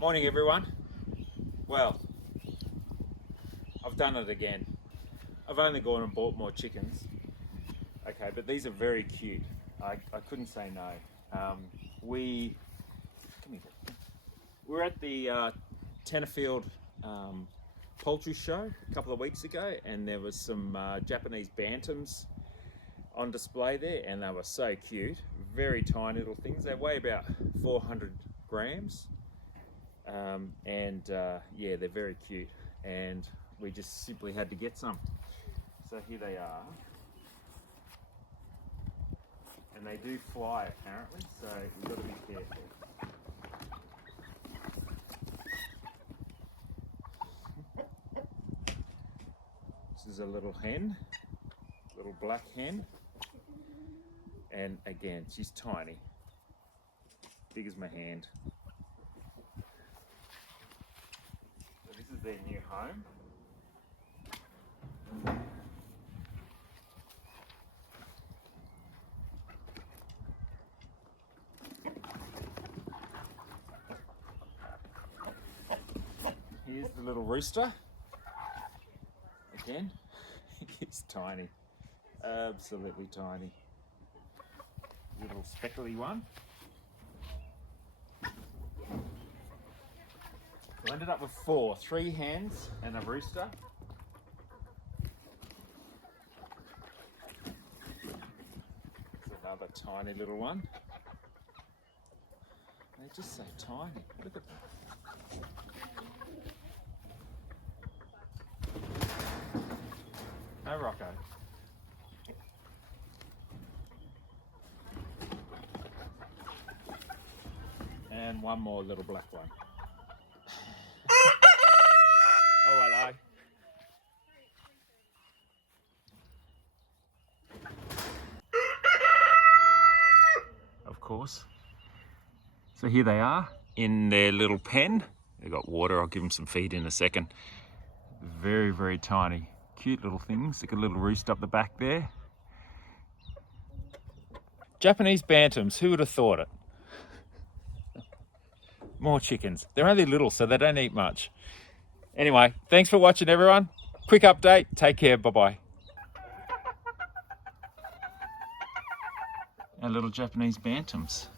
Morning everyone. Well, I've done it again. I've only gone and bought more chickens. Okay, but these are very cute. I couldn't say no. We were at the Tenterfield poultry show a couple of weeks ago, and there was some Japanese bantams on display there, and they were so cute. Very tiny little things. They weigh about 400 grams. Yeah, they're very cute, and we just simply had to get some. So here they are, and they do fly apparently, so we've got to be careful. This is a little hen, little black hen, and again, she's tiny, big as my hand. So this is their new home. Here's the little rooster. Again, he's tiny, absolutely tiny. Little speckly one. So I ended up with three hens and a rooster. There's another tiny little one. They're just so tiny. Look at them. No Rocco. And one more little black one. Oh, hello. Of course. So here they are in their little pen. They've got water. I'll give them some feed in a second. Very, very tiny. Cute little things. They've got a little roost up the back there. Japanese bantams, who would have thought it? More chickens. They're only little, so they don't eat much. Anyway, thanks for watching everyone. Quick update. Take care. Bye-bye. Our little Japanese bantams.